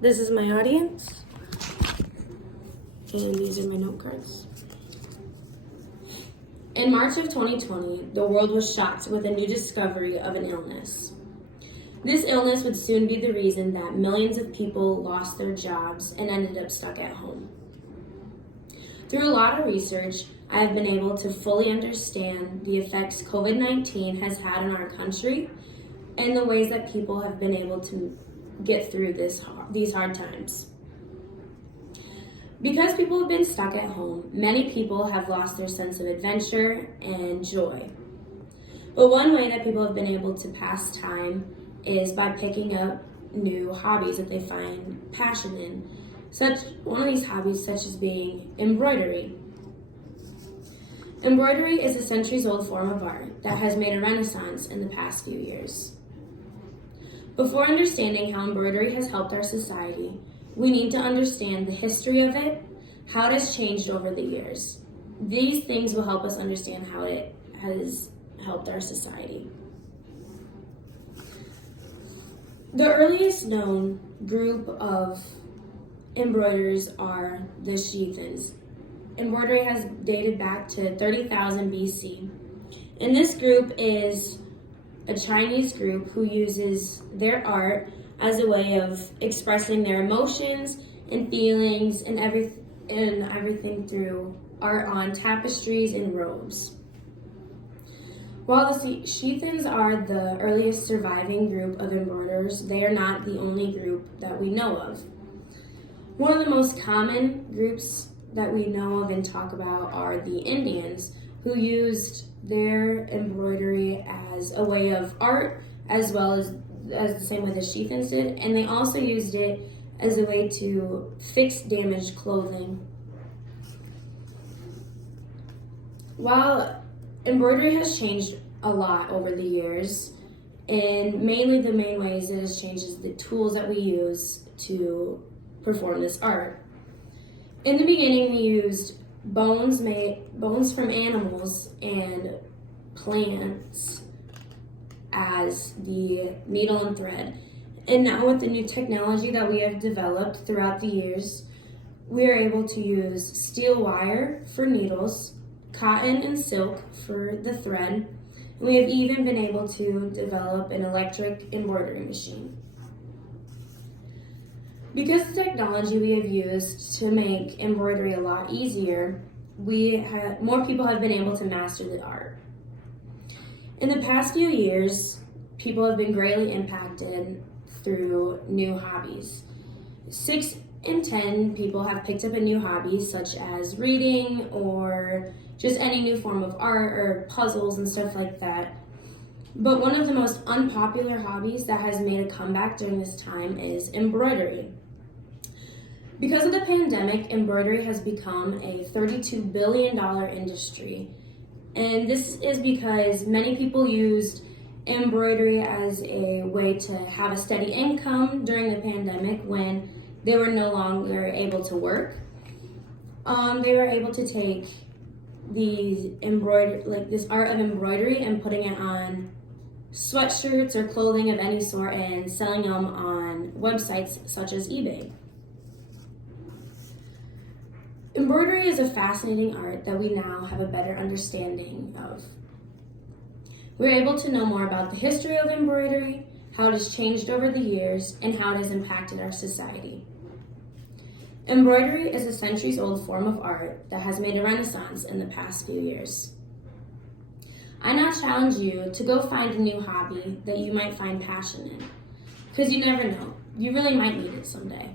This is my audience, and these are my note cards. In March of 2020, the world was shocked with a new discovery of an illness. This illness would soon be the reason that millions of people lost their jobs and ended up stuck at home. Through a lot of research, I have been able to fully understand the effects COVID-19 has had on our country and the ways that people have been able to get through these hard times. Because people have been stuck at home, many people have lost their sense of adventure and joy. But one way that people have been able to pass time is by picking up new hobbies that they find passion in. One of these hobbies such as being embroidery. Embroidery is a centuries-old form of art that has made a renaissance in the past few years. Before understanding how embroidery has helped our society, we need to understand the history of it, how it has changed over the years. These things will help us understand how it has helped our society. The earliest known group of embroiderers are the Chthons. Embroidery has dated back to 30,000 BC. And this group is a Chinese group who uses their art as a way of expressing their emotions and feelings and everything through art on tapestries and robes. While the Chthons are the earliest surviving group of embroiderers, they are not the only group that we know of. One of the most common groups that we know of and talk about are the Indians, who used their embroidery as a way of art as well as the same way the Chthons did, and they also used it as a way to fix damaged clothing. While embroidery has changed a lot over the years, and mainly the main ways it has changed is the tools that we use to perform this art. In the beginning, we used bones from animals and plants as the needle and thread. And now with the new technology that we have developed throughout the years, we are able to use steel wire for needles, cotton and silk for the thread, and we have even been able to develop an electric embroidery machine. Because of the technology we have used to make embroidery a lot easier, more people have been able to master the art. In the past few years, people have been greatly impacted through new hobbies. 6 in 10 people have picked up a new hobby, such as reading or just any new form of art or puzzles and stuff like that. But one of the most unpopular hobbies that has made a comeback during this time is embroidery. Because of the pandemic, embroidery has become a $32 billion industry. And this is because many people used embroidery as a way to have a steady income during the pandemic when they were no longer able to work. They were able to take this art of embroidery and putting it on sweatshirts or clothing of any sort and selling them on websites such as eBay. Embroidery is a fascinating art that we now have a better understanding of. We're able to know more about the history of embroidery, how it has changed over the years, and how it has impacted our society. Embroidery is a centuries-old form of art that has made a renaissance in the past few years. I now challenge you to go find a new hobby that you might find passion in, because you never know, you really might need it someday.